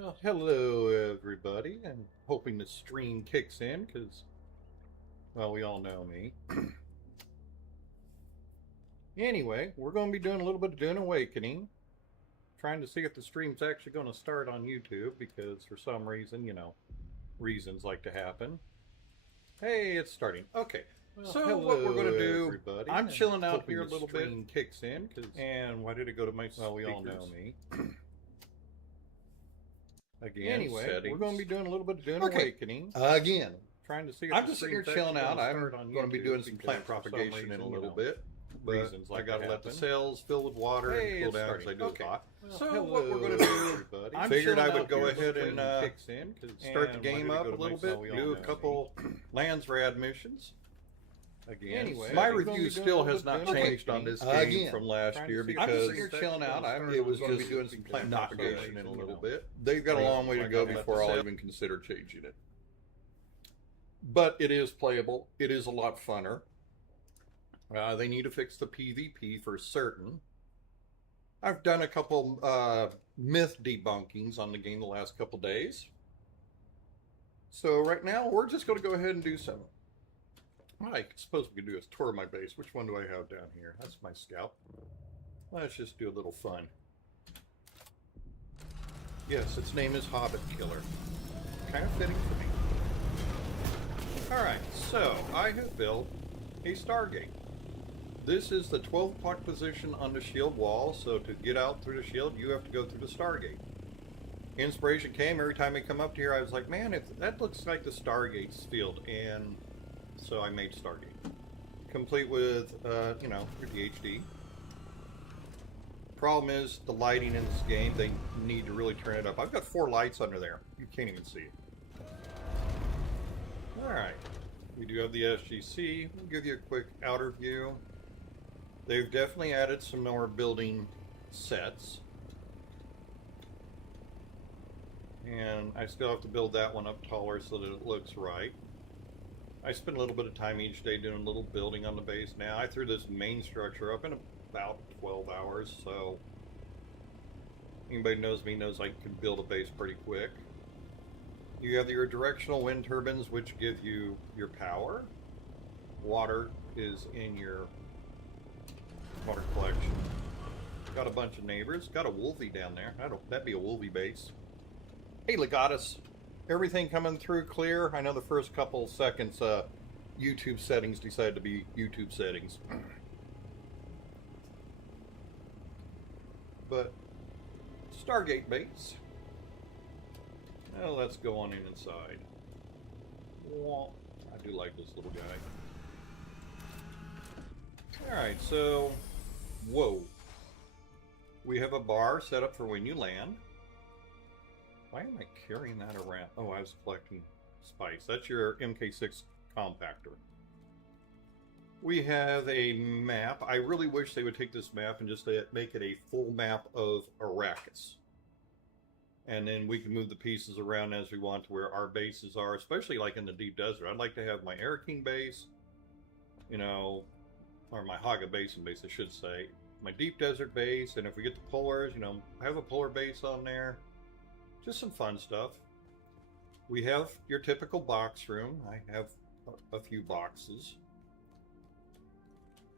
Well, hello everybody. I'm hoping the stream kicks in because, well, we all know me. Anyway, we're going to be doing a little bit of Dune Awakening. Trying to see if the stream's actually going to start on YouTube because for some reason, reasons like to happen. Hey, it's starting. Okay. Well, so what we're going to do, everybody. I'm chilling out here a little bit. Stream kicks in and why did it go to my Well, we all know me. Again, anyway, settings. We're going to be doing a little bit of Dune Awakening. Again. Trying to see if I'm just sitting here chilling out. I'm going to be doing some plant propagation in a little bit. Reasons like I got to let the cells fill with water and cool down because I do it hot. So what we're going to do, I figured I would go ahead and start the game up a little bit, do a couple lands rad missions. Again, anyway, my review still has not changed on this game from last year because you're chilling out. It was going to be doing some plant propagation in a little bit. They've got a long way to go before I'll even consider changing it. But it is playable. It is a lot funner. They need to fix the PvP for certain. I've done a couple myth debunkings on the game the last couple days. So right now, we're just going to go ahead and do some. What I suppose we could do is tour my base. Which one do I have down here? That's my scout. Let's just do a little fun. Yes, its name is Hobbit Killer. Kind of fitting for me. Alright, so I have built a Stargate. This is the 12 o'clock position on the shield wall, so to get out through the shield, you have to go through the Stargate. Inspiration came every time I come up to here. I was like, man, that looks like the Stargate's field, and so I made Stargate. Complete with, your DHD. Problem is, the lighting in this game, they need to really turn it up. I've got 4 lights under there. You can't even see it. Alright. We do have the SGC. We'll give you a quick outer view. They've definitely added some more building sets. And I still have to build that one up taller so that it looks right. I spend a little bit of time each day doing a little building on the base now. I threw this main structure up in about 12 hours, so anybody who knows me knows I can build a base pretty quick. You have your directional wind turbines, which give you your power. Water is in your water collection. Got a bunch of neighbors. Got a wolfie down there. That'd be a wolfie base. Hey, Legatus. Everything coming through clear? I know the first couple seconds YouTube settings decided to be YouTube settings. But Stargate base. Now let's go on inside. I do like this little guy. Alright, so whoa. We have a bar set up for when you land. Why am I carrying that around? Oh, I was collecting spice. That's your MK6 compactor. We have a map. I really wish they would take this map and just make it a full map of Arrakis. And then we can move the pieces around as we want to where our bases are, especially like in the deep desert. I'd like to have my Air King base, or my Haga Basin base, I should say. My deep desert base, and if we get the polars, I have a polar base on there. Just some fun stuff. We have your typical box room. I have a few boxes.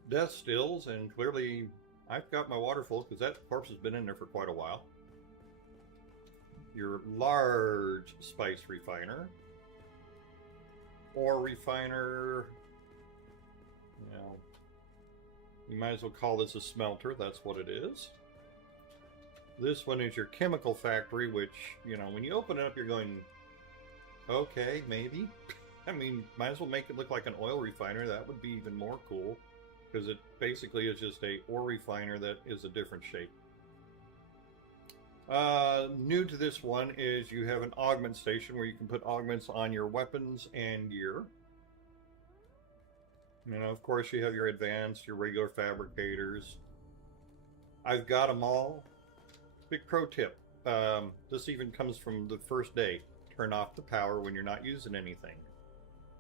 Death stills, and clearly I've got my water full because that corpse has been in there for quite a while. Your large spice refiner. Ore refiner. You might as well call this a smelter. That's what it is. This one is your chemical factory, which, when you open it up, you're going, okay, maybe. I mean, might as well make it look like an oil refiner. That would be even more cool, because it basically is just a ore refiner that is a different shape. New to this one is you have an augment station where you can put augments on your weapons and gear. Of course, you have your advanced, your regular fabricators. I've got them all. Big pro tip. This even comes from the first day. Turn off the power when you're not using anything.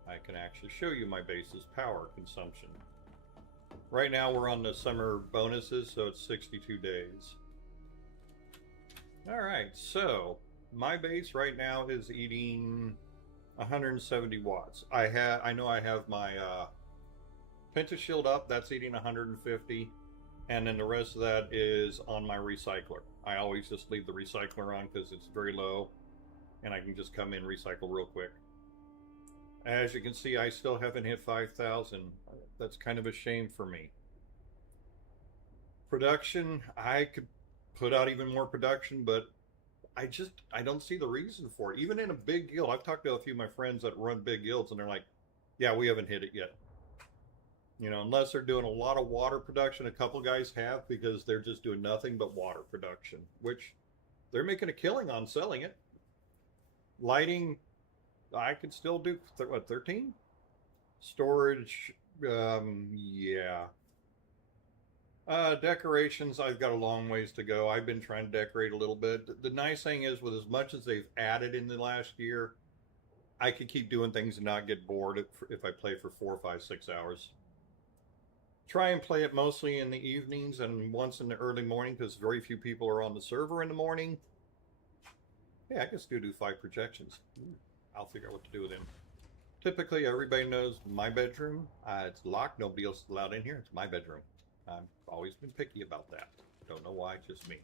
I can actually show you my base's power consumption. Right now we're on the summer bonuses, so it's 62 days. Alright, so my base right now is eating 170 watts. I know I have my Pentashield up, that's eating 150, and then the rest of that is on my recycler. I always just leave the recycler on because it's very low, and I can just come in and recycle real quick. As you can see, I still haven't hit 5,000. That's kind of a shame for me. Production, I could put out even more production, but I don't see the reason for it. Even in a big guild, I've talked to a few of my friends that run big guilds, and they're like, "Yeah, we haven't hit it yet." You know, unless they're doing a lot of water production. A couple guys have because they're just doing nothing but water production, which they're making a killing on selling it. Lighting, I could still do what 13. Storage, yeah. Decorations, I've got a long ways to go. I've been trying to decorate a little bit. The nice thing is, with as much as they've added in the last year, I could keep doing things and not get bored if I play for 4, 5, 6 hours. Try and play it mostly in the evenings and once in the early morning because very few people are on the server in the morning. Yeah, I can still do 5 projections. I'll figure out what to do with them. Typically, everybody knows my bedroom. It's locked. Nobody else is allowed in here. It's my bedroom. I've always been picky about that. Don't know why, just me.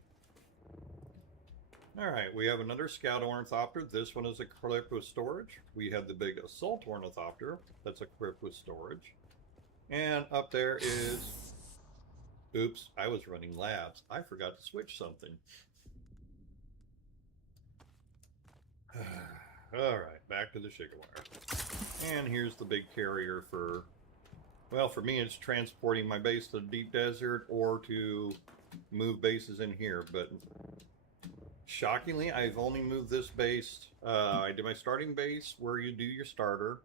Alright, we have another scout ornithopter. This one is equipped with storage. We have the big assault ornithopter that's equipped with storage. And up there is... Oops, I was running labs. I forgot to switch something. Alright, back to the Shigawire. And here's the big carrier for... Well, for me, it's transporting my base to the deep desert or to move bases in here. But shockingly, I've only moved this base. I did my starting base where you do your starter.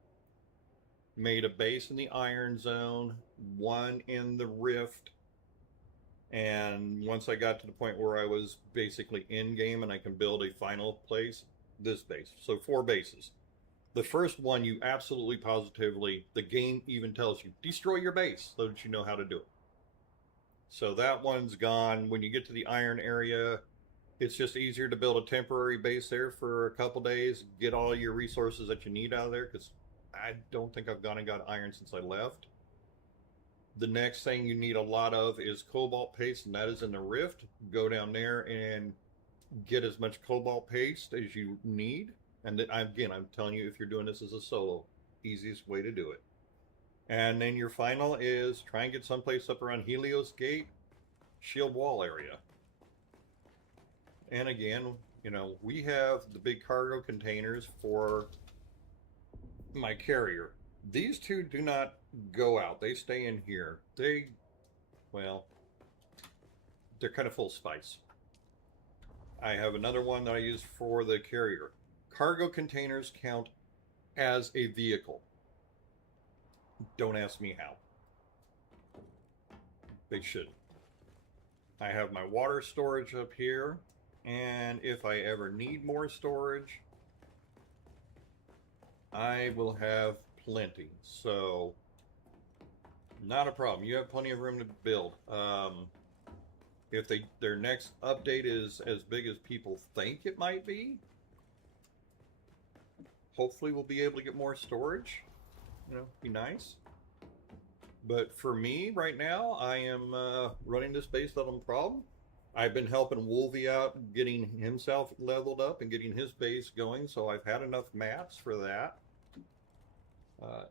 Made a base in the Iron Zone, one in the Rift. And once I got to the point where I was basically in-game and I can build a final place, this base. So 4 bases. The first one, you absolutely positively, the game even tells you, destroy your base so that you know how to do it. So that one's gone. When you get to the iron area, it's just easier to build a temporary base there for a couple days, get all your resources that you need out of there, because I don't think I've gone and got iron since I left. The next thing you need a lot of is cobalt paste, and that is in the Rift. Go down there and get as much cobalt paste as you need. And then, again, I'm telling you, if you're doing this as a solo, easiest way to do it. And then your final is try and get someplace up around Helios Gate, shield wall area. And again, you know, we have the big cargo containers for my carrier. These two do not go out. They stay in here. Well, they're kind of full of spice. I have another one that I use for the carrier. Cargo containers count as a vehicle. Don't ask me how. They shouldn't. I have my water storage up here, and if I ever need more storage, I will have plenty. So, not a problem. You have plenty of room to build. If their next update is as big as people think it might be, hopefully we'll be able to get more storage. You know, be nice. But for me, right now, I am running this base without a problem. I've been helping Wolvie out, getting himself leveled up and getting his base going, so I've had enough mats for that.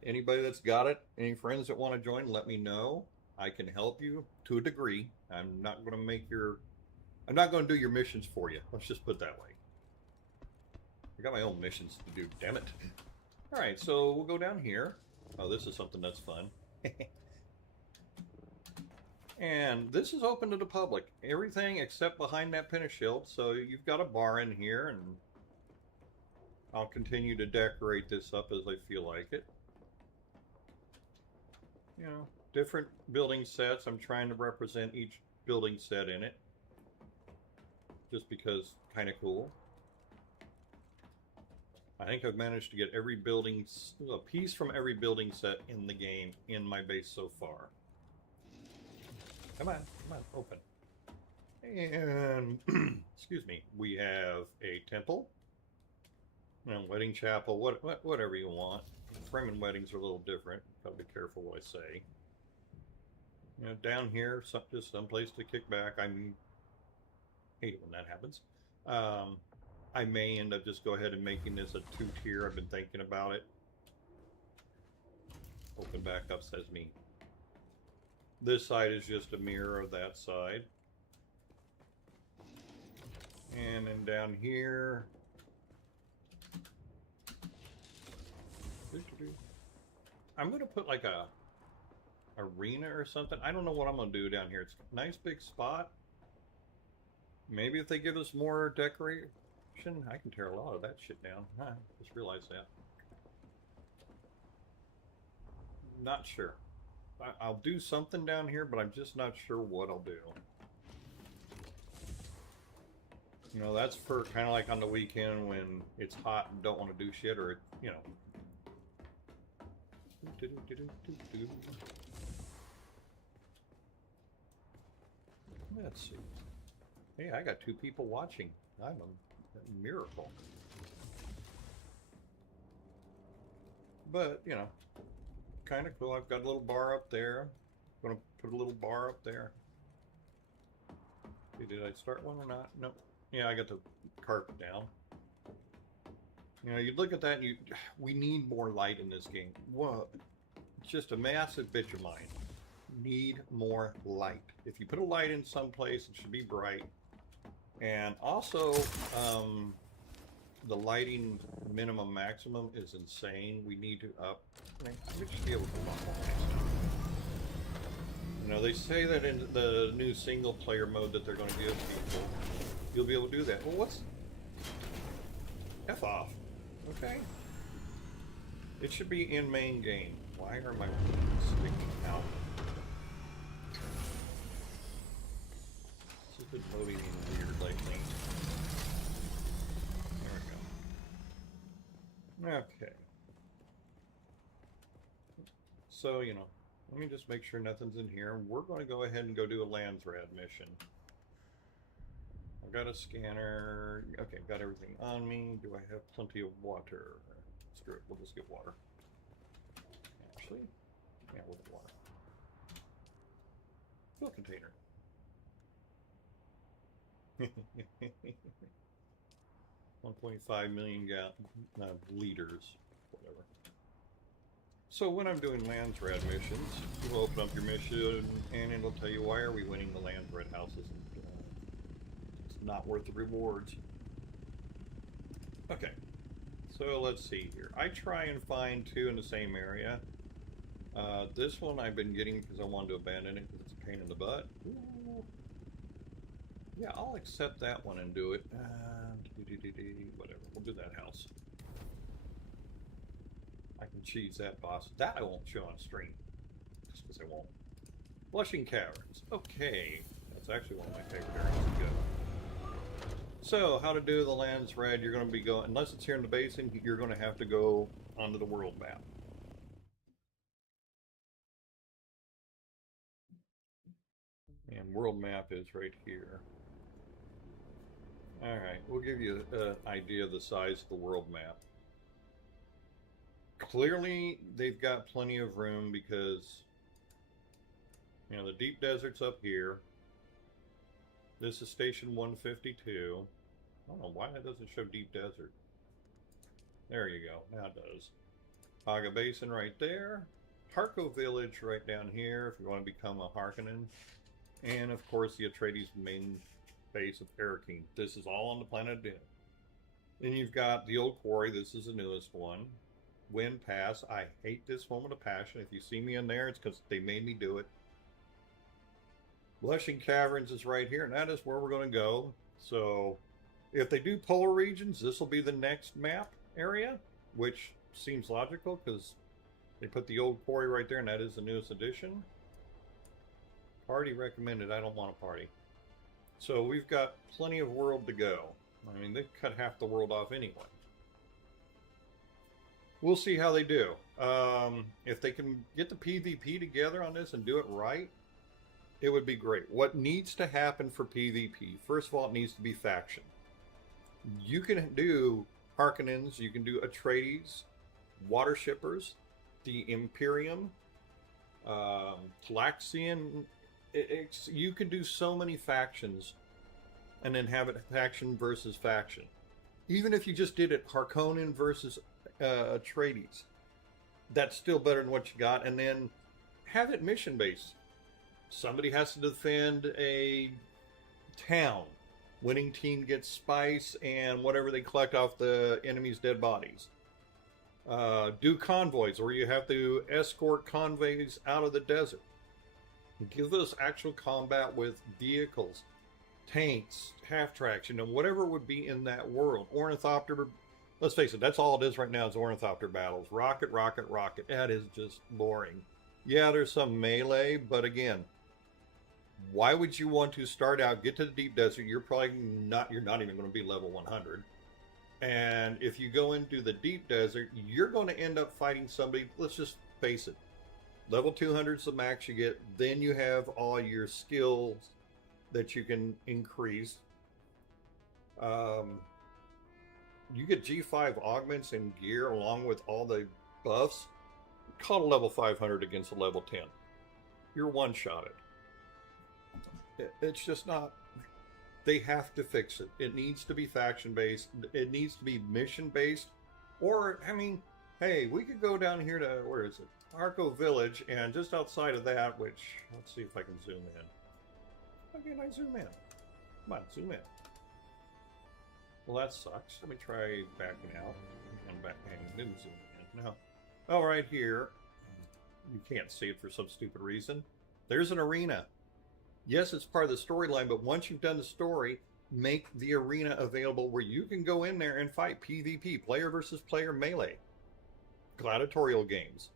Anybody that's got it, any friends that want to join, let me know. I can help you to a degree. I'm not going to do your missions for you. Let's just put it that way. I got my own missions to do, damn it. Alright, so we'll go down here. Oh, this is something that's fun. And this is open to the public. Everything except behind that Pentashield. So you've got a bar in here, and I'll continue to decorate this up as I feel like it. You know, different building sets. I'm trying to represent each building set in it. Just because, kind of cool. I think I've managed to get every building, a piece from every building set in the game in my base so far. Come on, open. And, excuse me, we have a temple, You know, wedding chapel, whatever you want. Framing weddings are a little different. Gotta be careful what I say. You know, down here, just someplace to kick back. I hate it when that happens. I may end up just go ahead and making this a 2-tier. I've been thinking about it. Open back up, says me. This side is just a mirror of that side. And then down here, I'm going to put like a arena or something. I don't know what I'm going to do down here. It's a nice big spot. Maybe if they give us more decoration, I can tear a lot of that shit down. I just realized that. Not sure. I'll do something down here, but I'm just not sure what I'll do. You know, that's for kind of like on the weekend when it's hot and don't want to do shit, or, you know. Let's see. Hey, I got 2 people watching. I'm a miracle. But, you know, kind of cool. I've got a little bar up there. I'm going to put a little bar up there. Did I start one or not? No. Yeah, I got the carpet down. You know, you look at that and we need more light in this game. Whoa. It's just a massive bitch of mine. Need more light. If you put a light in someplace, it should be bright. And also, the lighting minimum maximum is insane. We need to up. We should be able to do a lot more nice stuff. You know, they say that in the new single player mode that they're going to give people, you'll be able to do that. Well, what's F off? Okay. It should be in main game. Why are my sticking out? This has been loading in weird lately. There we go. Okay. So, you know, let me just make sure nothing's in here. We're going to go ahead and go do a Landsrad mission. I've got a scanner. Okay, got everything on me. Do I have plenty of water? Screw it, we'll just get water. Actually, yeah, we'll get water. Fuel container. 1.5 million liters, whatever. So when I'm doing Landsrad missions, you will open up your mission and it'll tell you why are we winning the Landsrad houses. It's not worth the rewards. Okay, so let's see here. I try and find 2 in the same area. This one I've been getting because I wanted to abandon it because it's a pain in the butt. Ooh. Yeah, I'll accept that one and do it. Whatever, we'll do that house. I can cheese that boss. That I won't show on stream. Just because I won't. Blushing Caverns. Okay. That's actually one of my favorite areas to go. So, how to do the Landsrad, you're going to be going, unless it's here in the basin, you're going to have to go onto the world map. And world map is right here. Alright, we'll give you an idea of the size of the world map. Clearly, they've got plenty of room because, you know, the deep desert's up here. This is station 152. I don't know why that doesn't show deep desert. There you go. Now it does. Haga Basin right there. Harco Village right down here if you want to become a Harkonnen. And, of course, the Atreides main base of Erikine. This is all on the planet Dune. Then you've got the old quarry. This is the newest one. Wind Pass. I hate this moment of passion. If you see me in there, it's because they made me do it. Blushing Caverns is right here, and that is where we're going to go. So, if they do polar regions, this will be the next map area, which seems logical because they put the old quarry right there, and that is the newest edition. Party recommended. I don't want a party. So we've got plenty of world to go. I mean, they've cut half the world off anyway. We'll see how they do. If they can get the PvP together on this and do it right, it would be great. What needs to happen for PvP? First of all, it needs to be faction. You can do Harkonnens, you can do Atreides, Water Shippers, the Imperium, Talaxian. You can do so many factions and then have it faction versus faction. Even if you just did it Harkonnen versus Atreides, that's still better than what you got. And then have it mission based. Somebody has to defend a town. Winning team gets spice and whatever they collect off the enemy's dead bodies. Do convoys, where you have to escort convoys out of the desert. Give us actual combat with vehicles, tanks, half tracks, whatever would be in that world. Ornithopter, let's face it, that's all it is right now is ornithopter battles. Rocket, rocket, rocket. That is just boring. Yeah, there's some melee, but again, why would you want to start out, get to the deep desert? You're not even going to be level 100. And if you go into the deep desert, you're going to end up fighting somebody, let's just face it, level 200 is the max you get. Then you have all your skills that you can increase. You get G5 augments and gear along with all the buffs. Call a level 500 against a level 10. You're one-shotted. It's just not. They have to fix it. It needs to be faction-based. It needs to be mission-based. Or, I mean, hey, we could go down here to, where is it? Arco Village, and just outside of that, which, let's see if I can zoom in. How can I zoom in? Come on, zoom in. Well, that sucks. Let me try backing out. And didn't zoom in. No. Oh, right here. You can't see it for some stupid reason. There's an arena. Yes, it's part of the storyline, but once you've done the story, make the arena available where you can go in there and fight PvP, player versus player melee, gladiatorial games.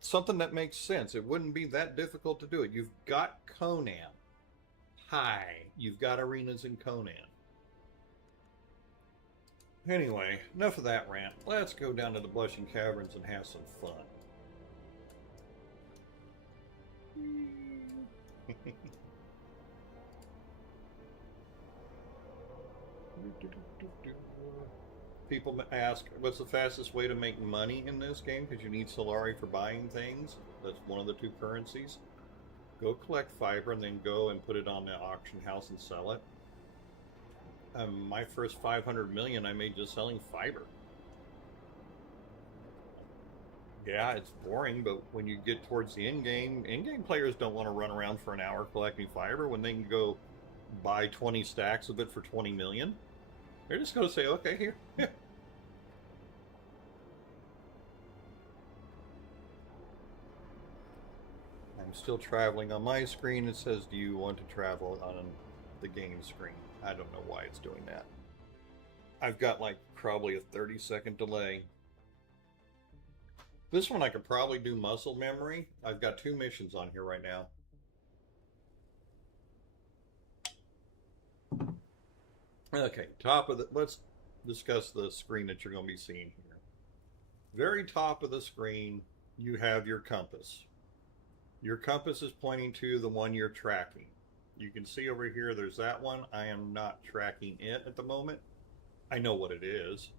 Something that makes sense. It wouldn't be that difficult to do it. You've got Conan. Hi. You've got arenas in Conan. Anyway, enough of that rant. Let's go down to the Blushing Caverns and have some fun. People ask, what's the fastest way to make money in this game? Because you need Solari for buying things. That's one of the two currencies. Go collect fiber and then go and put it on the auction house and sell it. My first 500 million I made just selling fiber. Yeah, it's boring, but when you get towards the in-game players don't want to run around for an hour collecting fiber when they can go buy 20 stacks of it for 20 million. They're just going to say, okay, here. Yeah. I'm still traveling on my screen. It says, do you want to travel on the game screen? I don't know why it's doing that. I've got like probably a 30-second delay. This one I could probably do muscle memory. I've got 2 missions on here right now. Okay, let's discuss the screen that you're going to be seeing here. Very top of the screen, you have your compass. Your compass is pointing to the one you're tracking. You can see over here, there's that one. I am not tracking it at the moment. I know what it is.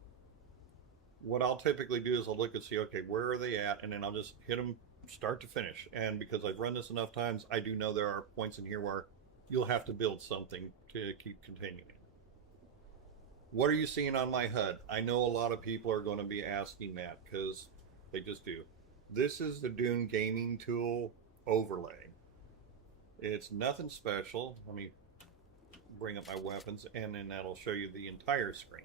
What I'll typically do is I'll look and see, okay, where are they at? And then I'll just hit them start to finish. And because I've run this enough times, I do know there are points in here where you'll have to build something to keep continuing. What are you seeing on my HUD? I know a lot of people are going to be asking that because they just do. This is the Dune Gaming Tool overlay. It's nothing special. Let me bring up my weapons and then that'll show you the entire screen.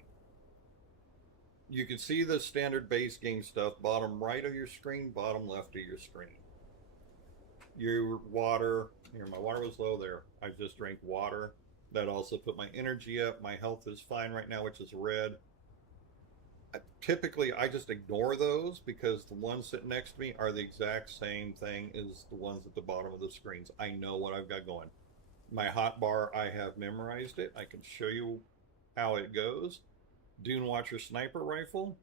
You can see the standard base game stuff, bottom right of your screen, bottom left of your screen. Your water, here my water was low there. I just drank water. That also put my energy up. My health is fine right now, which is red. Typically, I just ignore those because the ones sitting next to me are the exact same thing as the ones at the bottom of the screens. I know what I've got going. My hotbar, I have memorized it. I can show you how it goes. Dune Watcher Sniper Rifle.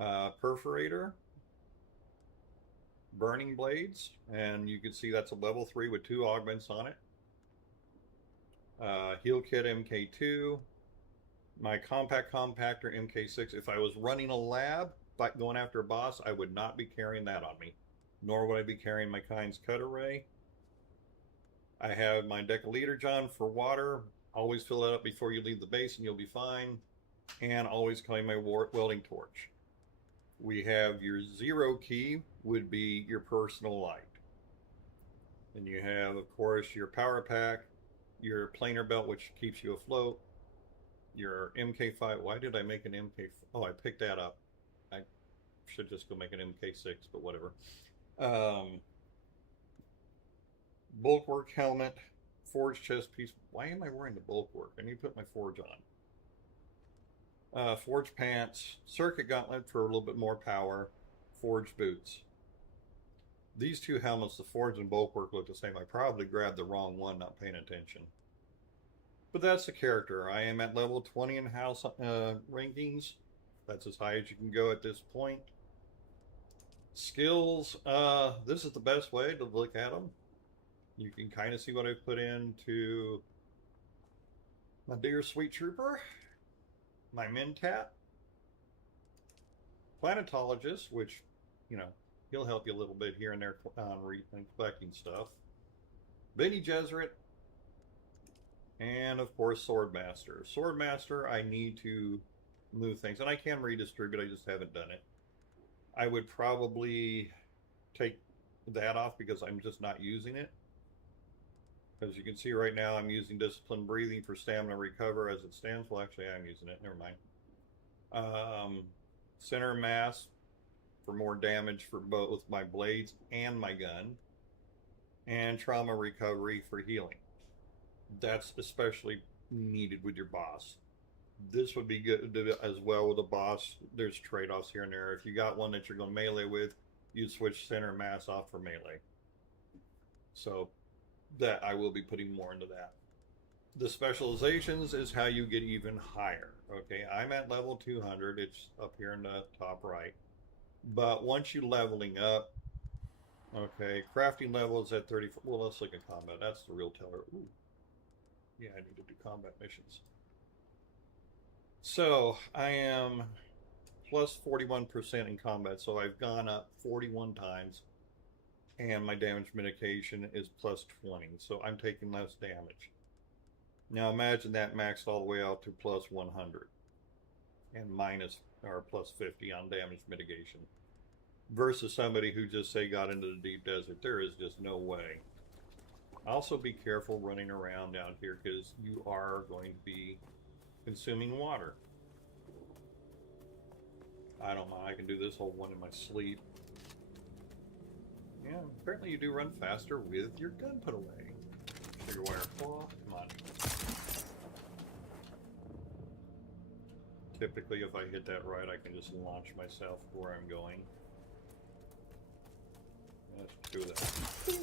Perforator. Burning Blades. And you can see that's a level 3 with 2 augments on it. Heal Kit MK2. My compact compactor MK6. If I was running a lab, like going after a boss, I would not be carrying that on me. Nor would I be carrying my Kind's cut array. I have my decaliter John for water. Always fill it up before you leave the base and you'll be fine. And always carry my welding torch. We have your zero key would be your personal light. And you have, of course, your power pack, your planer belt, which keeps you afloat, your MK5. Why did I make an MK? Oh, I picked that up. I should just go make an MK6, but whatever. Bulwark helmet, forge chest piece. Why am I wearing the bulwark? I need to put my forge on. Forge pants, circuit gauntlet for a little bit more power, forge boots. These two helmets, the forge and bulwark, look the same. I probably grabbed the wrong one, not paying attention. But that's the character. I am at level 20 in house rankings. That's as high as you can go at this point. Skills, this is the best way to look at them. You can kind of see what I've put into my dear sweet trooper, my Mentat, planetologist, which, you know, he'll help you a little bit here and there on collecting stuff, Bene Gesserit, and of course Swordmaster. Swordmaster, I need to move things, and I can redistribute, I just haven't done it. I would probably take that off because I'm just not using it. As you can see right now, I'm using disciplined breathing for stamina recover as it stands. Well, actually, I'm using it. Never mind. Center mass for more damage for both my blades and my gun. And trauma recovery for healing. That's especially needed with your boss. This would be good as well with a boss. There's trade-offs here and there. If you got one that you're going to melee with, you'd switch center mass off for melee. So that I will be putting more into that. The specializations is how you get even higher. Okay, I'm at level 200. It's up here in the top right. But once you're leveling up, okay, crafting level is at 34. Well, let's look at combat. That's the real teller. Ooh. Yeah, I need to do combat missions. So I am plus 41% in combat. So I've gone up 41 times. And my damage mitigation is plus 20, so I'm taking less damage. Now imagine that maxed all the way out to plus 100 and minus or plus 50 on damage mitigation versus somebody who just say got into the deep desert. There is just no way. Also be careful running around down here because you are going to be consuming water. I don't mind, I can do this whole one in my sleep. Yeah, apparently you do run faster with your gun put away. Sugar wire claw, come on. Typically, if I hit that right, I can just launch myself where I'm going. Let's do that.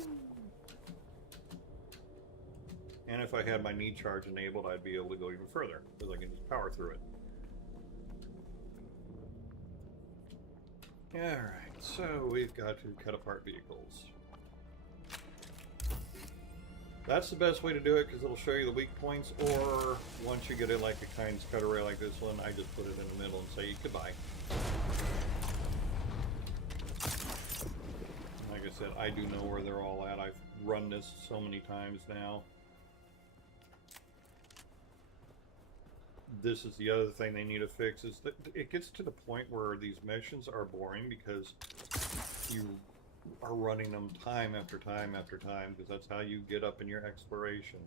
And if I had my knee charge enabled, I'd be able to go even further, because I can just power through it. Alright, so we've got to cut apart vehicles. That's the best way to do it because it'll show you the weak points, or once you get it like a Kind's cut array like this one, I just put it in the middle and say goodbye. Like I said, I do know where they're all at. I've run this so many times now. This is the other thing they need to fix, is that it gets to the point where these missions are boring because you are running them time after time after time, because that's how you get up in your exploration.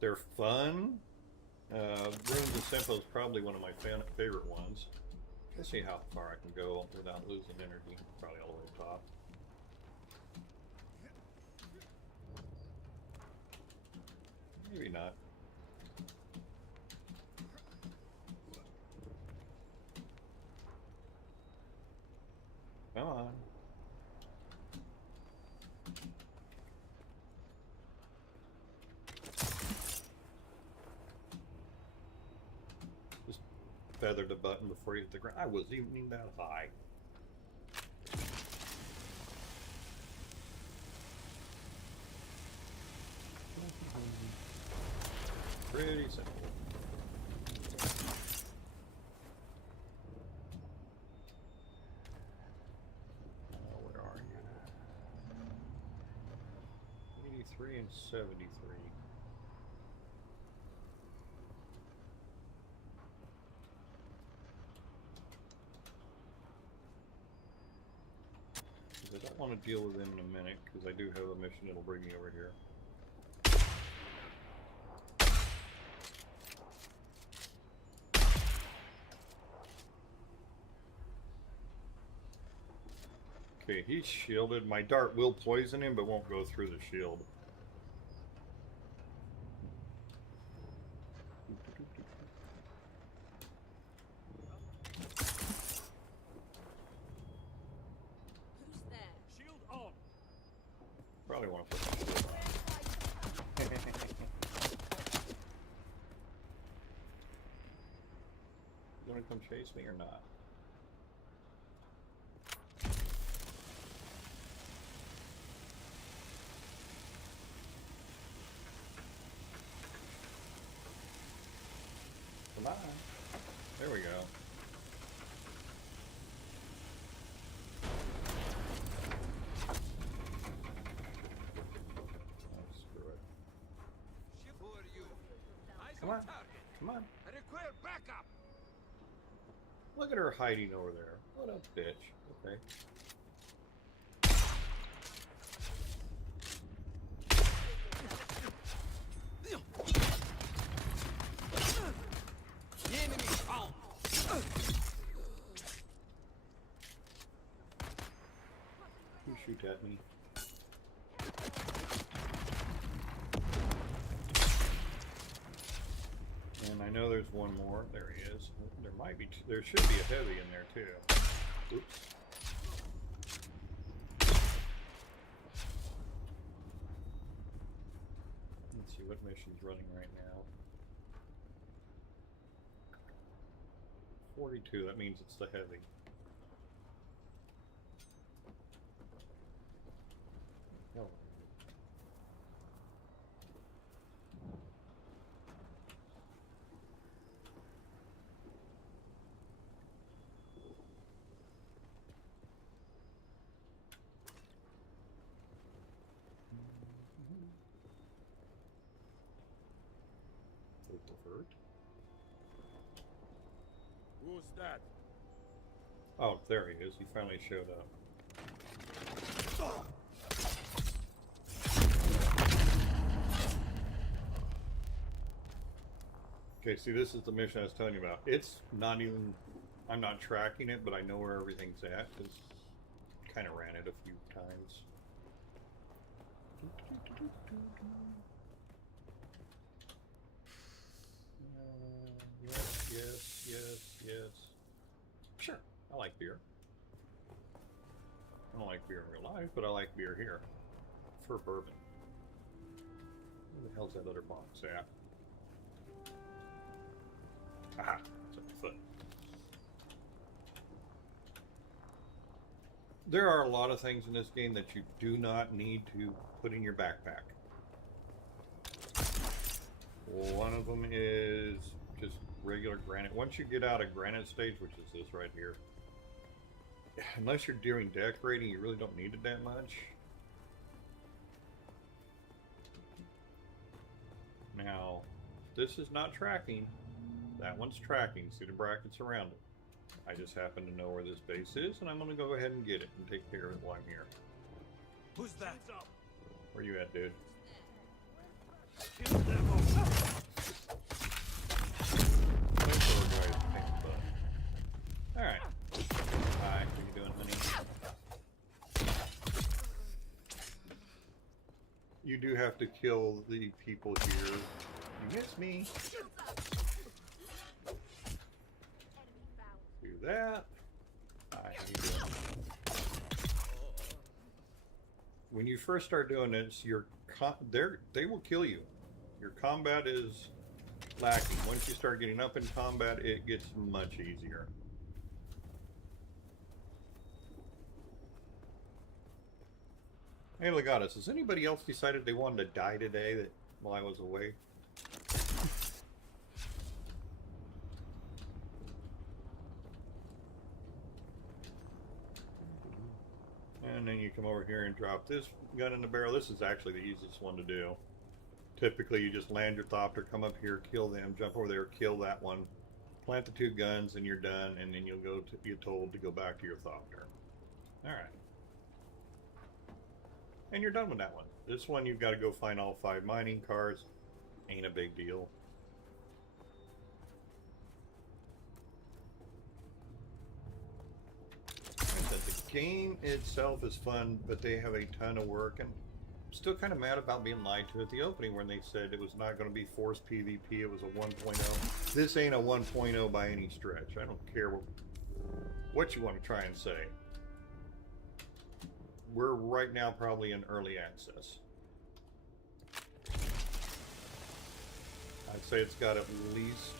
They're fun. Ruins and Simpo is probably one of my favorite ones. Let's see how far I can go without losing energy. Probably all the way to the top. Maybe not. Come on. Just feather the button before you hit the ground. I wasn't even that high. Pretty simple. Where are you? 83 and 73. I don't want to deal with them in a minute because I do have a mission that'll bring me over here. Okay, he's shielded. My dart will poison him, but won't go through the shield. Probably want to put my shield on. You want to come chase me or not? Come on. There we go. Come on. Come on. I require backup. Look at her hiding over there. What a bitch. Okay. The enemy found. You shoot at me. And I know there's one more. There he is. There might be. There should be a heavy in there too. Oops. Let's see what mission's running right now. 42. That means it's the heavy. Oh. Who's that? Oh, there he is. He finally showed up. Okay, see, this is the mission I was telling you about. It's not even... I'm not tracking it, but I know where everything's at, because I kind of ran it a few times. Yes. Sure, I like beer. I don't like beer in real life, but I like beer here. For bourbon. Where the hell's that other box at? Aha! It's at my foot. There are a lot of things in this game that you do not need to put in your backpack. One of them is just regular granite. Once you get out of granite stage, which is this right here, unless you're doing decorating, you really don't need it that much. Now, this is not tracking. That one's tracking. See the brackets around it. I just happen to know where this base is, and I'm going to go ahead and get it and take care of it while I'm here. Who's that? Where you at, dude? Kill them all. Alright. Hi, what are you doing, honey? You do have to kill the people here. You missed me. Do that. Hi, how you doing? When you first start doing this, they will kill you. Your combat is lacking. Once you start getting up in combat, it gets much easier. Hey, Legatus, has anybody else decided they wanted to die today while I was away? And then you come over here and drop this gun in the barrel. This is actually the easiest one to do. Typically, you just land your thopter, come up here, kill them, jump over there, kill that one, plant the 2 guns, and you're done. And then you'll get told to go back to your thopter. All right. And you're done with that one. This one, you've got to go find all 5 mining cars. Ain't a big deal. The game itself is fun, but they have a ton of work, and I'm still kind of mad about being lied to at the opening when they said it was not going to be forced PvP, it was a 1.0. This ain't a 1.0 by any stretch. I don't care what you want to try and say. We're right now probably in early access. I'd say it's got at least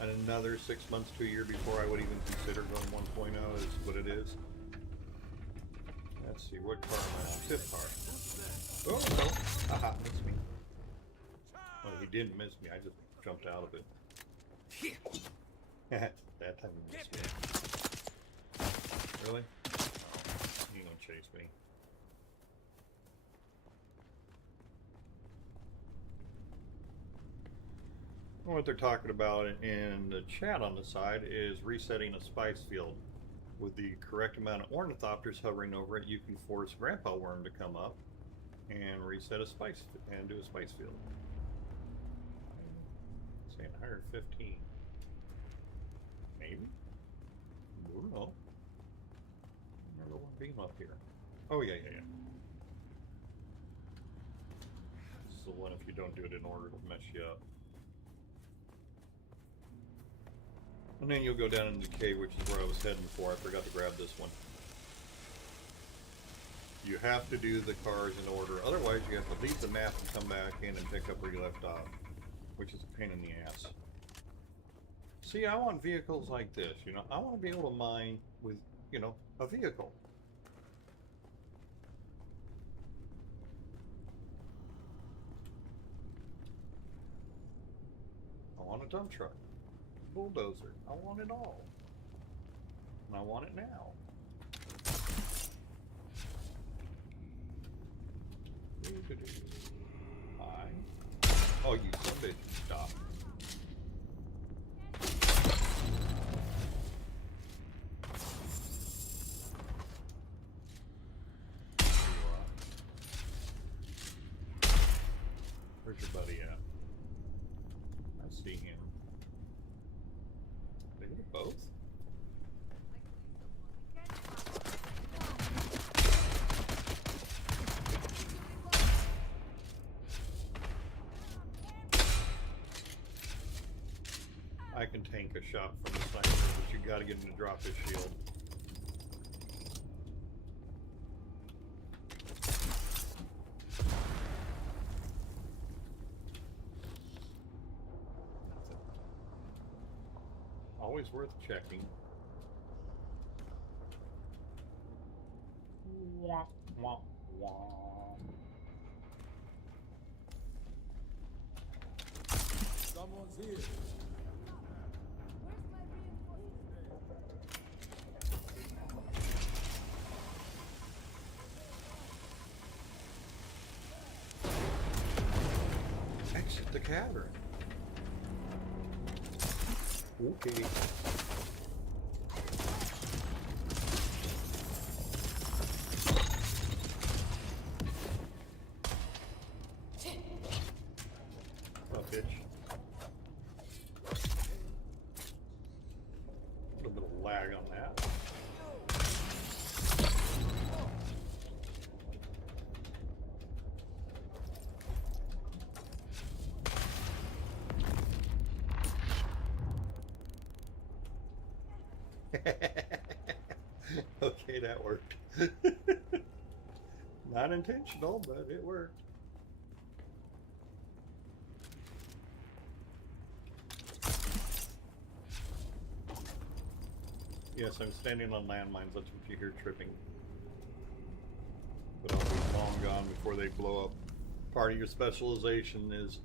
another 6 months to a year before I would even consider going 1.0 is what it is. Let's see, what car am I on? 5th car. Oh no! Haha, missed me. Well, he didn't miss me, I just jumped out of it. That time he missed me. Really? You ain't gonna chase me. What they're talking about in the chat on the side is resetting a spice field. With the correct amount of ornithopters hovering over it, you can force Grandpa Worm to come up and reset a spice and do a spice field. I'm saying 115. Maybe? I don't know. I remember one beam up here. Oh yeah. This is the one if you don't do it in order, it'll mess you up. And then you'll go down into the cave, which is where I was heading for. I forgot to grab this one. You have to do the cars in order. Otherwise, you have to leave the map and come back in and pick up where you left off, which is a pain in the ass. See, I want vehicles like this, you know. I want to be able to mine with, you know, a vehicle. I want a dump truck. Bulldozer. I want it all. And I want it now. Hi. Oh, you son of a bitch. Stop. Where's your buddy at? I see him. They hit both? I can tank a shot from the sniper, but you gotta get him to drop his shield. Always worth checking. Wah, wah, wah. Someone's here. Exit the cavern. Okay. Oh, bitch. A little bit of lag on that. Okay, that worked. Not intentional, but it worked. Yes, I'm standing on landmines. That's what you hear tripping. But I'll be long gone before they blow up. Part of your specialization is,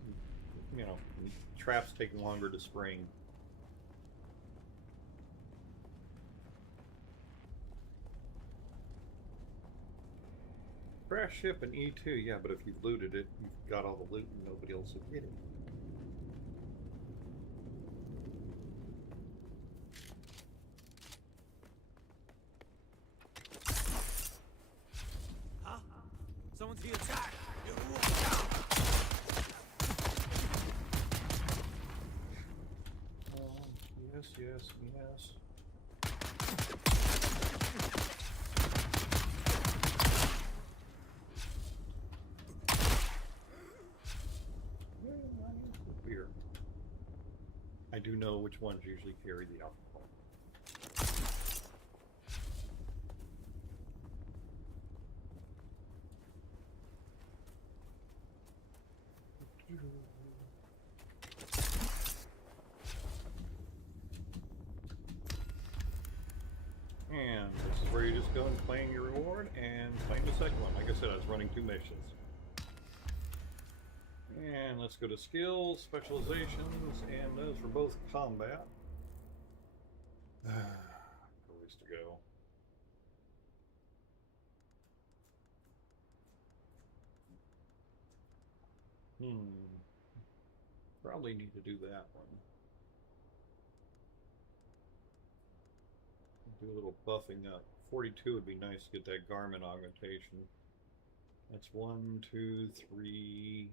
you know, traps take longer to spring. Crash ship and E2, yeah, but if you've looted it, you've got all the loot and nobody else will get it. Huh? Someone's here attack! Watch out! Yes, yes, yes. Beer. I do know which ones usually carry the alcohol. And this is where you just go and claim your reward and claim the second one. Like I said, I was running 2 missions. And let's go to skills, specializations, and those for both combat. Ways to go. Probably need to do that one. Do a little buffing up. 42 would be nice to get that garment augmentation. That's 1, 2, 3.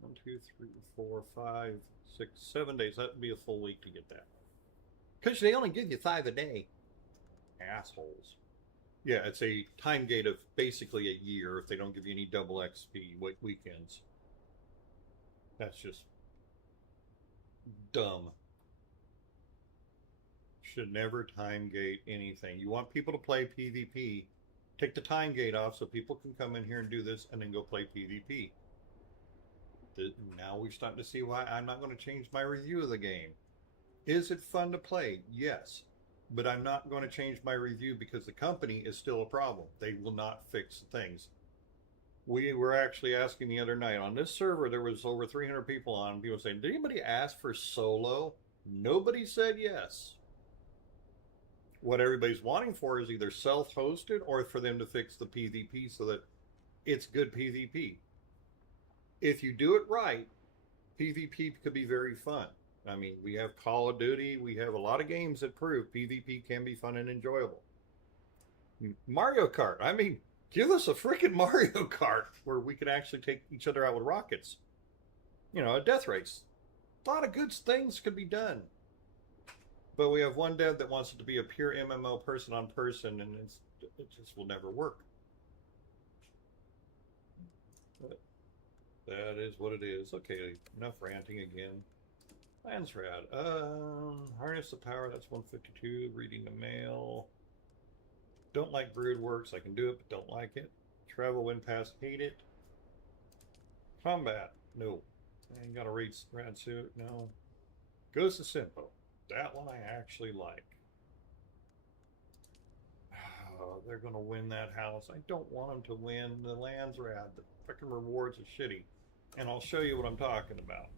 1, 2, 3, 4, 5, 6, 7 days. That would be a full week to get that. Because they only give you 5 a day. Assholes. Yeah, it's a time gate of basically a year if they don't give you any double XP weekends. That's just dumb. Should never time gate anything. You want people to play PvP. Take the time gate off so people can come in here and do this and then go play PvP. Now we're starting to see why I'm not going to change my review of the game. Is it fun to play? Yes. But I'm not going to change my review because the company is still a problem. They will not fix things. We were actually asking the other night, on this server there was over 300 people on, people saying, did anybody ask for solo? Nobody said yes. What everybody's wanting for is either self-hosted or for them to fix the PvP so that it's good PvP. If you do it right, PvP could be very fun. I mean, we have Call of Duty, we have a lot of games that prove PvP can be fun and enjoyable. Mario Kart, I mean, give us a freaking Mario Kart where we could actually take each other out with rockets. You know, a death race. A lot of good things could be done. But we have one dev that wants it to be a pure MMO person on person, and it just will never work. But that is what it is. Okay, enough ranting again. Lands rad. Harness the power, that's 152. Reading the mail. Don't like brood works. I can do it, but don't like it. Travel wind pass, hate it. Combat, no. I ain't got a rad suit, no. Ghost of Simpo. That one I actually like. Oh, they're going to win that house. I don't want them to win. The land's rad. The freaking rewards are shitty. And I'll show you what I'm talking about.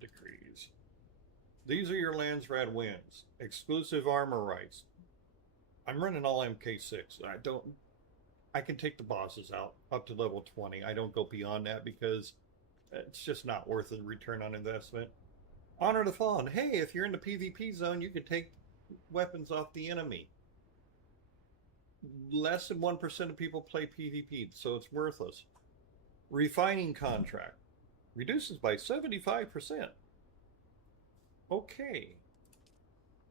Decrees. These are your lands rad wins. Exclusive armor rights. I'm running all MK6. I can take the bosses out up to level 20. I don't go beyond that because it's just not worth the return on investment. Honor the Fallen. Hey, if you're in the PvP zone, you can take weapons off the enemy. Less than 1% of people play PvP, so it's worthless. Refining contract. Reduces by 75%. Okay.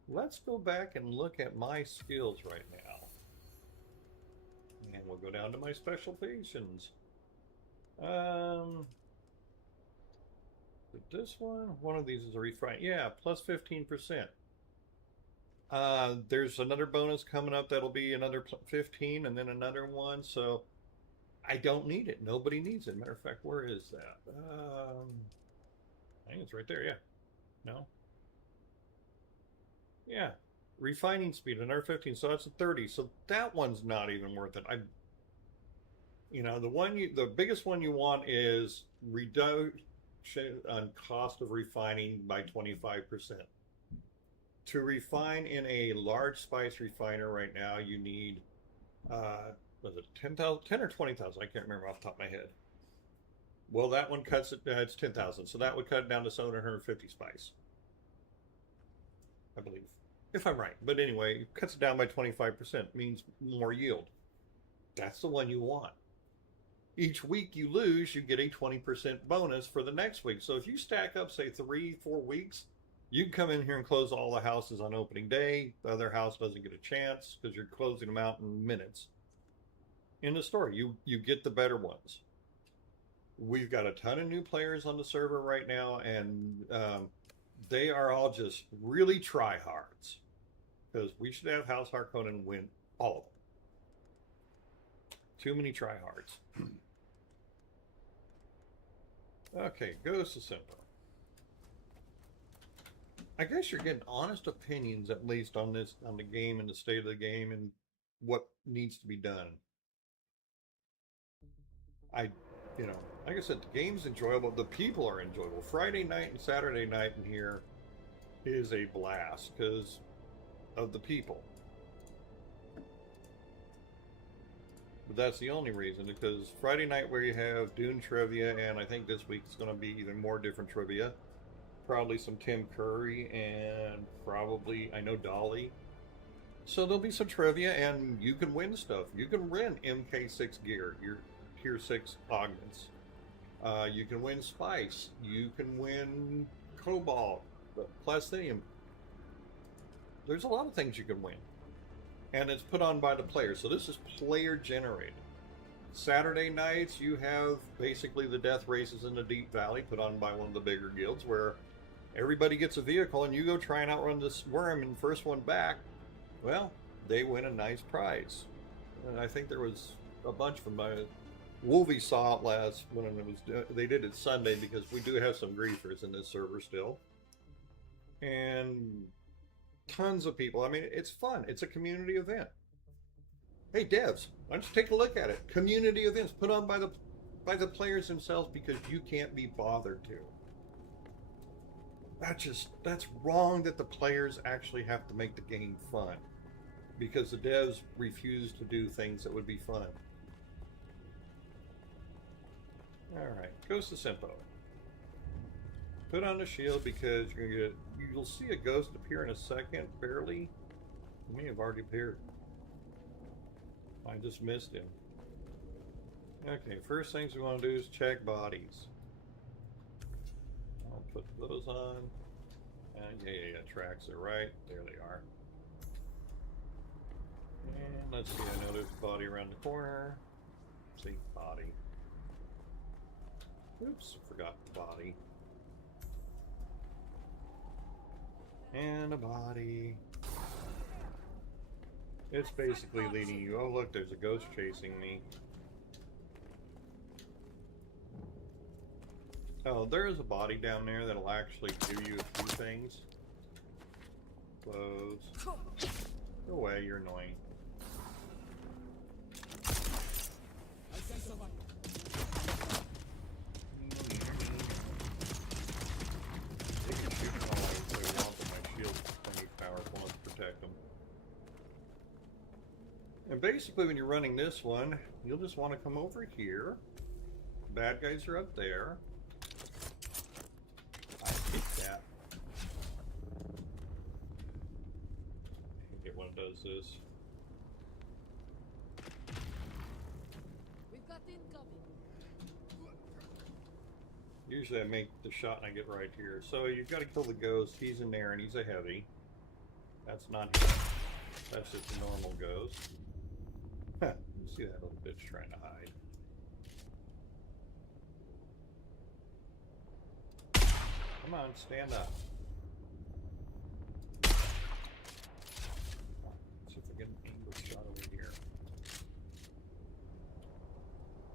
Let's go back and look at my skills right now. And we'll go down to my specializations. This one of these is a refine. Yeah, plus 15%. There's another bonus coming up that'll be another 15 and then another one. So I don't need it. Nobody needs it. Matter of fact, where is that? I think it's right there. Yeah. No. Yeah. Refining speed, another 15. So that's a 30. So that one's not even worth it. The biggest one you want is reduction on cost of refining by 25%. To refine in a large spice refiner right now, you need Was it 10,000, 10 or 20,000? I can't remember off the top of my head. Well, that one cuts it. It's 10,000, so that would cut it down to 750 spice, I believe, if I'm right. But anyway, it cuts it down by 25%. Means more yield. That's the one you want. Each week you lose, you get a 20% bonus for the next week. So if you stack up, say 3-4 weeks, you can come in here and close all the houses on opening day. The other house doesn't get a chance because you're closing them out in minutes. In the story, you get the better ones. We've got a ton of new players on the server right now, and they are all just really tryhards. Because we should have House Harkonnen win all of them. Too many tryhards. Okay, Ghost of Simba. I guess you're getting honest opinions, at least on this, on the game and the state of the game and what needs to be done. You know, like I said, the game's enjoyable. The people are enjoyable. Friday night and Saturday night in here is a blast because of the people. But that's the only reason, because Friday night where you have Dune trivia, and I think this week is going to be even more different trivia. Probably some Tim Curry and probably, I know, Dolly. So there'll be some trivia and you can win stuff. You can win MK6 gear, your Tier 6 augments. You can win Spice. You can win Cobalt, Plastinium. There's a lot of things you can win. And it's put on by the players. So this is player generated. Saturday nights, you have basically the death races in the Deep Valley put on by one of the bigger guilds where everybody gets a vehicle and you go try and outrun this worm, and first one back, well, they win a nice prize. And I think there was a bunch from my Wolvie saw it last when it was, they did it Sunday because we do have some griefers in this server still. And tons of people. I mean, it's fun. It's a community event. Hey, devs, why don't you take a look at it? Community events put on by the players themselves because you can't be bothered to. That's wrong that the players actually have to make the game fun because the devs refuse to do things that would be fun. Alright, Ghost of Simpo. Put on the shield because you'll see a ghost appear in a second, barely. He may have already appeared. I just missed him. Okay, first things we want to do is check bodies. I'll put those on. Yeah, tracks are right. There they are. And let's see, I know there's a body around the corner. Let's see, body. Oops, forgot the body. And a body. It's basically leading you. Oh, look, there's a ghost chasing me. Oh, there is a body down there that'll actually give you a few things. Close. Go away, you're annoying. They can shoot them all if they want, but my shield's plenty powerful enough to protect them. And basically when you're running this one, you'll just want to come over here. Bad guys are up there. I hate that. Get one that does this. We've got incoming. Usually I make the shot and I get right here. So you've got to kill the ghost. He's in there and he's a heavy. That's not him. That's just a normal ghost. Huh. You see that little bitch trying to hide. Come on, stand up. Let's see if we get an angle shot over here.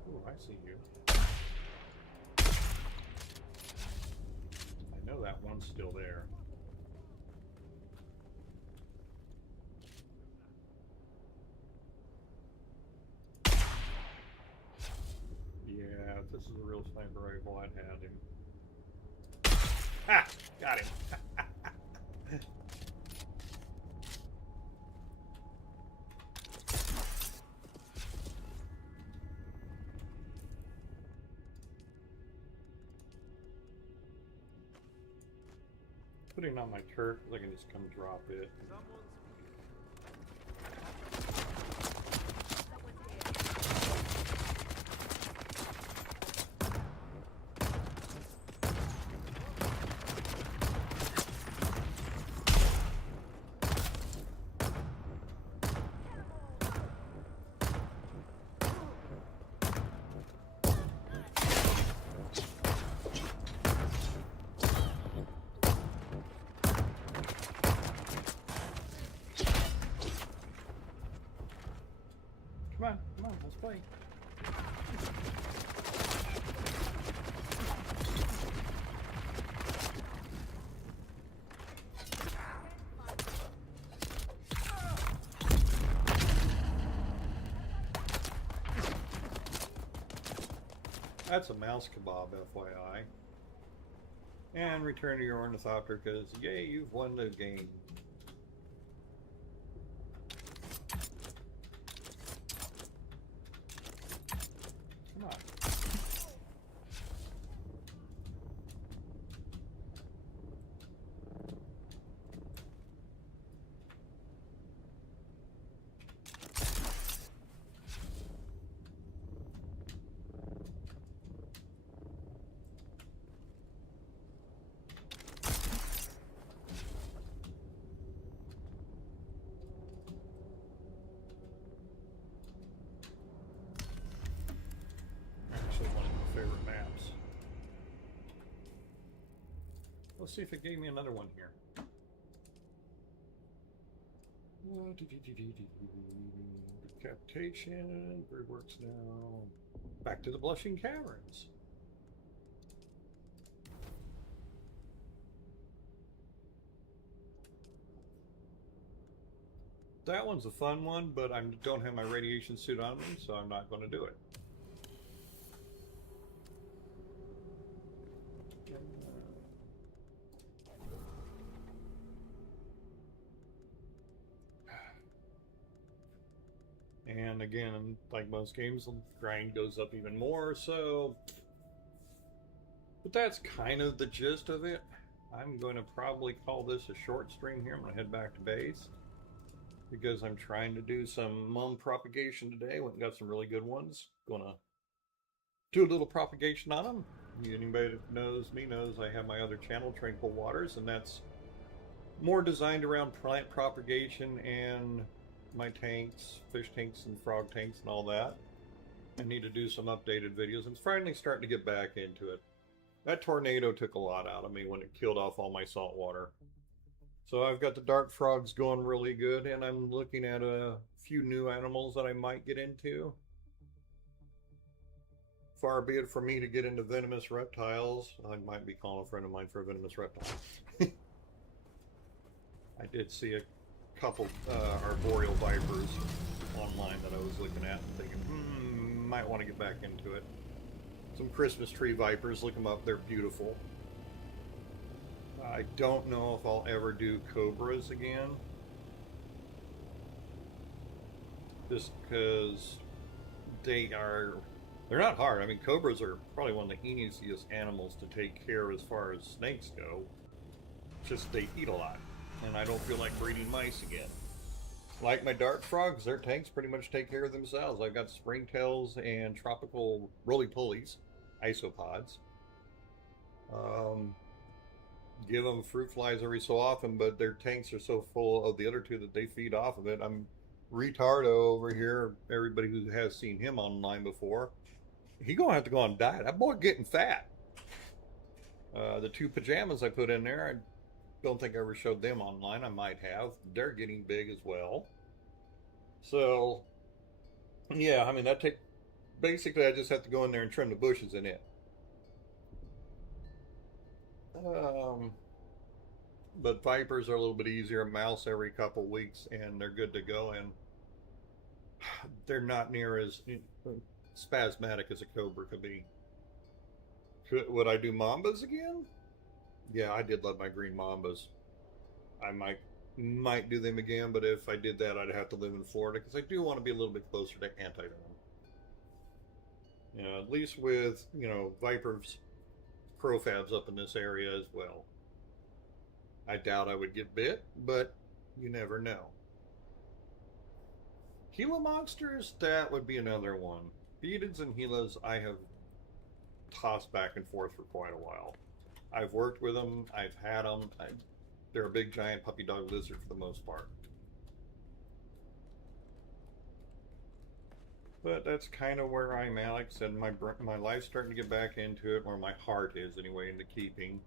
Ooh, I see you. I know that one's still there. Yeah, if this is a real sniper rifle, I'd have him. Ha! Got him. Putting on my turret because I can just come drop it. Come on, let's play. That's a mouse kebab, FYI. And return to your ornithopter because, yay, you've won the game. Come on. Actually, one of my favorite maps. Let's see if it gave me another one here. Decapitation. Bird works now. Back to the Blushing Caverns. That one's a fun one, but I don't have my radiation suit on me, so I'm not going to do it. And again, like most games, the grind goes up even more, so... But that's kind of the gist of it. I'm going to probably call this a short stream here. I'm going to head back to base. Because I'm trying to do some mum propagation today. Went and got some really good ones. Gonna do a little propagation on them. Anybody that knows me knows I have my other channel, Tranquil Waters, and that's more designed around plant propagation and my tanks, fish tanks and frog tanks and all that. I need to do some updated videos. I'm finally starting to get back into it. That tornado took a lot out of me when it killed off all my salt water. So I've got the dark frogs going really good, and I'm looking at a few new animals that I might get into. Far be it for me to get into venomous reptiles. I might be calling a friend of mine for a venomous reptile. I did see a couple arboreal vipers online that I was looking at and thinking, might want to get back into it. Some Christmas tree vipers, look them up, they're beautiful. I don't know if I'll ever do cobras again. Just because they're not hard. I mean, cobras are probably one of the easiest animals to take care of as far as snakes go. Just they eat a lot. And I don't feel like breeding mice again. Like my dark frogs, their tanks pretty much take care of themselves. I've got springtails and tropical roly-polies, isopods. Give them fruit flies every so often, but their tanks are so full of the other two that they feed off of it. I'm Retardo over here. Everybody who has seen him online before, he gonna have to go on diet. That boy getting fat. The two pajamas I put in there, I don't think I ever showed them online. I might have. They're getting big as well. So, yeah, I mean basically I just have to go in there and trim the bushes in it. But vipers are a little bit easier. Mouse every couple weeks, and they're good to go. And they're not near as spasmodic as a cobra could be. Would I do mambas again? Yeah, I did love my green mambas. I might do them again, but if I did that, I'd have to live in Florida because I do want to be a little bit closer to anti-venom. You know, at least with vipers. Profabs up in this area as well. I doubt I would get bit, but you never know. Gila monsters, that would be another one. Beetles and Gilas I have tossed back and forth for quite a while. I've worked with them, I've had them. They're a big giant puppy dog lizard for the most part. But that's kind of where I'm at. Like I said, my life's starting to get back into it, or my heart is anyway, into keeping.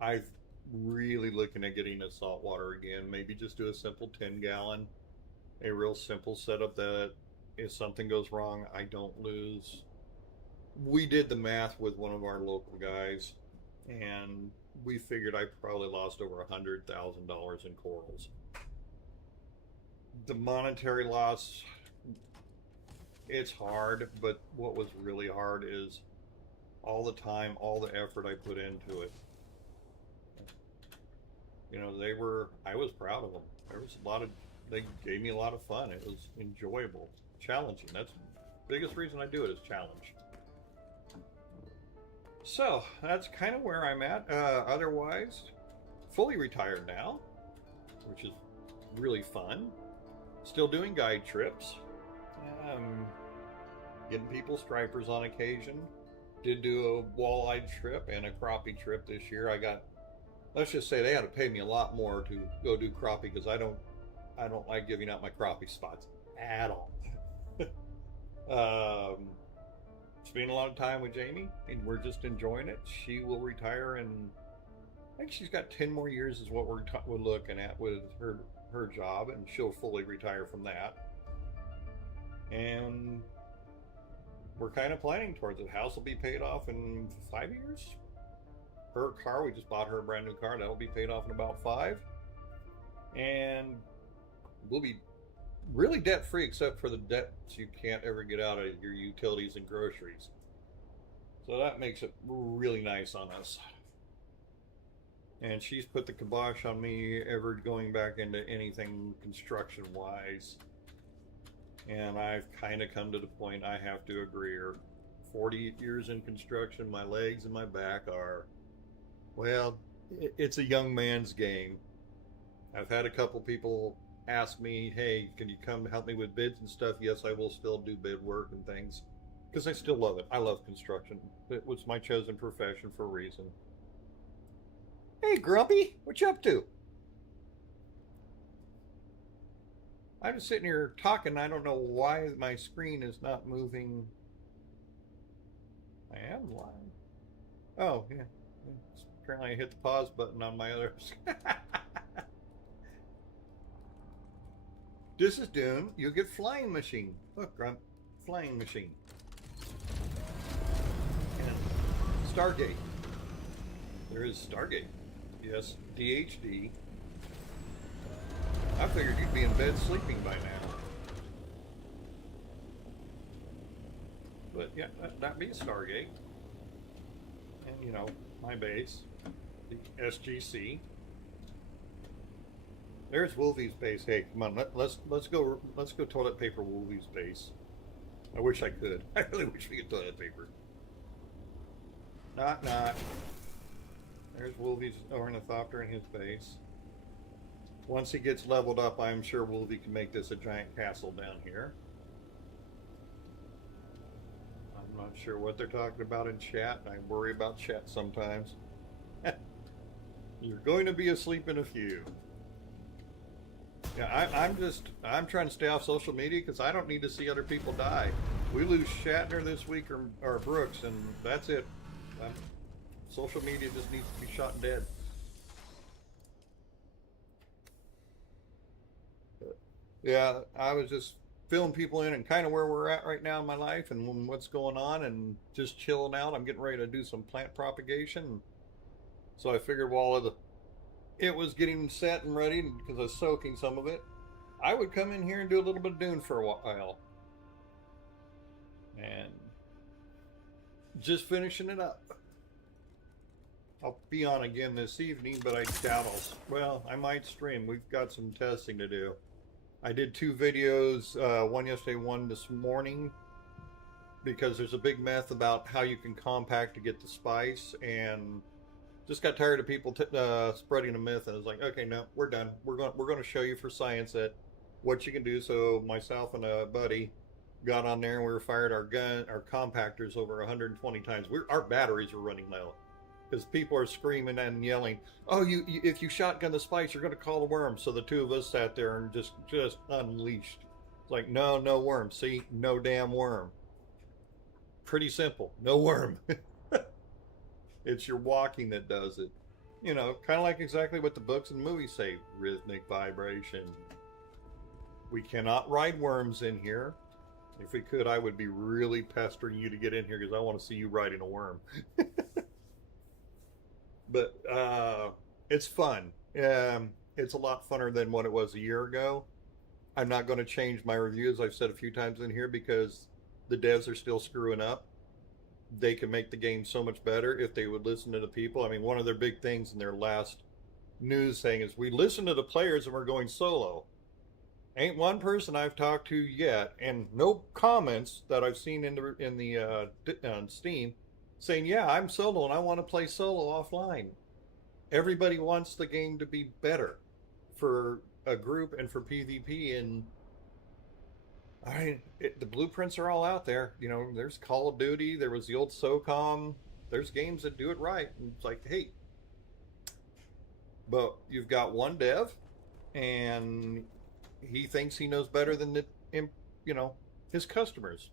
I've really looking at getting a saltwater again. Maybe just do a simple 10-gallon, a real simple setup that if something goes wrong, I don't lose. We did the math with one of our local guys, and we figured I probably lost over $100,000 in corals. The monetary loss, it's hard, but what was really hard is all the time, all the effort I put into it. You know, I was proud of them. There was they gave me a lot of fun. It was enjoyable, challenging. That's the biggest reason I do it, is challenge. So that's kind of where I'm at. Otherwise, fully retired now, which is really fun. Still doing guide trips. Getting people stripers on occasion. Did do a walleye trip and a crappie trip this year. Let's just say they had to pay me a lot more to go do crappie, because I don't like giving out my crappie spots at all. Spending a lot of time with Jamie, and we're just enjoying it. She will retire, and I think she's got 10 more years is what we're looking at with her job, and she'll fully retire from that. And we're kind of planning towards it. House will be paid off in 5 years. Her car, we just bought her a brand new car. That'll be paid off in about 5. And we'll be really debt free, except for the debts you can't ever get out of your utilities and groceries. So that makes it really nice on us. And she's put the kibosh on me ever going back into anything construction wise. And I've kind of come to the point I have to agree. 40 years in construction, my legs and my back are, well, it's a young man's game. I've had a couple people ask me, hey, can you come help me with bids and stuff? Yes, I will still do bid work and things, because I still love it. I love construction. It was my chosen profession for a reason. Hey, Grumpy, what you up to? I'm just sitting here talking. I don't know why my screen is not moving. I am live. Oh, yeah. Apparently I hit the pause button on my other. This is Dune. You'll get flying machine. Look, Grump. Flying machine. And Stargate. There is Stargate. Yes, DHD. I figured you'd be in bed sleeping by now. But yeah, that'd be Stargate. And you know, my base, the SGC. There's Wolvie's base. Hey, come on, let's go toilet paper Wolvie's base. I wish I could. I really wish we could toilet paper. Not. There's Wolvie's ornithopter in his base. Once he gets leveled up, I'm sure Wolvie can make this a giant castle down here. I'm not sure what they're talking about in chat. I worry about chat sometimes. You're going to be asleep in a few. Yeah, I'm trying to stay off social media because I don't need to see other people die. We lose Shatner this week or Brooks, and that's it. Social media just needs to be shot dead. Yeah, I was just filling people in and kind of where we're at right now in my life and what's going on, and just chilling out. I'm getting ready to do some plant propagation. So I figured while it was getting set and ready, because I was soaking some of it, I would come in here and do a little bit of Dune for a while. And just finishing it up. I'll be on again this evening, but I doubt I might stream. We've got some testing to do. I did 2 videos, one yesterday, one this morning, because there's a big myth about how you can compact to get the spice, and Just got tired of people spreading a myth, and I was like, okay, no, we're done. We're going to show you for science that what you can do. So myself and a buddy got on there, and we were fired our compactors over 120 times. Our batteries were running low because people are screaming and yelling, "Oh, if you shotgun the spikes, you're going to call the worm." So the two of us sat there and just unleashed. It's like, no worm. See, no damn worm. Pretty simple. No worm. It's your walking that does it. You know, kind of like exactly what the books and movies say. Rhythmic vibration. We cannot ride worms in here. If we could, I would be really pestering you to get in here because I want to see you riding a worm. But it's fun. It's a lot funner than what it was a year ago. I'm not going to change my reviews. I've said a few times in here because the devs are still screwing up. They can make the game so much better if they would listen to the people. I mean, one of their big things in their last news thing is we listen to the players and we're going solo. Ain't one person I've talked to yet, and no comments that I've seen on Steam saying, yeah, I'm solo and I want to play solo offline. Everybody wants the game to be better for a group and for PvP, and the blueprints are all out there. You know, there's Call of Duty, there was the old SOCOM, there's games that do it right. And it's like, hey, but you've got one dev, and he thinks he knows better than his customers.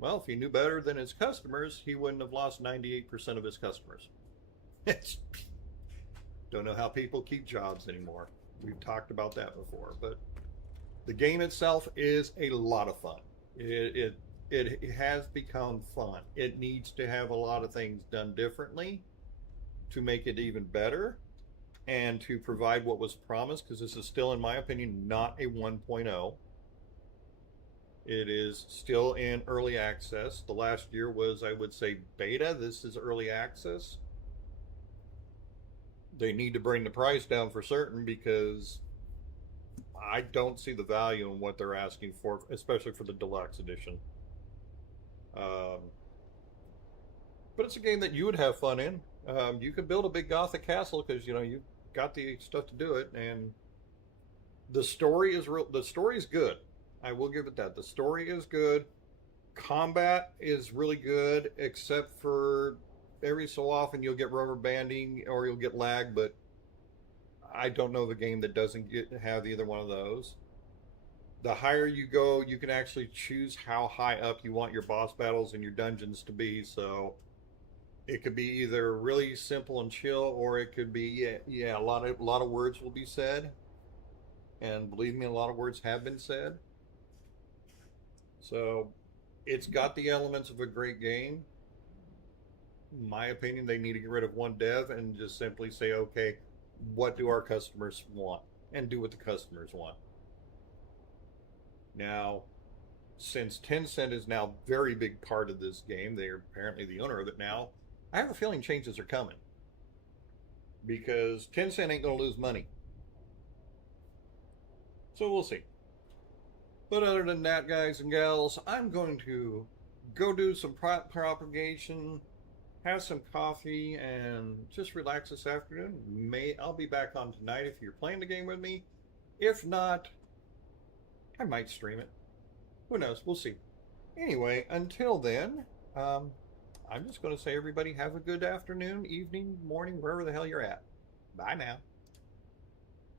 Well, if he knew better than his customers, he wouldn't have lost 98% of his customers. Don't know how people keep jobs anymore. We've talked about that before, but the game itself is a lot of fun. It has become fun. It needs to have a lot of things done differently to make it even better and to provide what was promised, because this is still, in my opinion, not a 1.0. It is still in early access. The last year was, I would say, beta. This is early access. They need to bring the price down for certain, because I don't see the value in what they're asking for, especially for the deluxe edition. But it's a game that you would have fun in. You could build a big Gothic castle because you've got the stuff to do it, and the story is real. The story is good. I will give it that. The story is good. Combat is really good, except for every so often you'll get rubber banding or you'll get lag, but I don't know of a game that doesn't have either one of those. The higher you go, you can actually choose how high up you want your boss battles and your dungeons to be, so it could be either really simple and chill, or it could be a lot of words will be said, and believe me, a lot of words have been said. So it's got the elements of a great game. In my opinion, they need to get rid of one dev and just simply say, okay, what do our customers want? And do what the customers want. Now, since Tencent is now a very big part of this game, they're apparently the owner of it now, I have a feeling changes are coming. Because Tencent ain't going to lose money. So we'll see. But other than that, guys and gals, I'm going to go do some propagation, have some coffee, and just relax this afternoon. I'll be back on tonight if you're playing the game with me. If not, I might stream it. Who knows? We'll see. Anyway, until then, I'm just going to say, everybody, have a good afternoon, evening, morning, wherever the hell you're at. Bye now.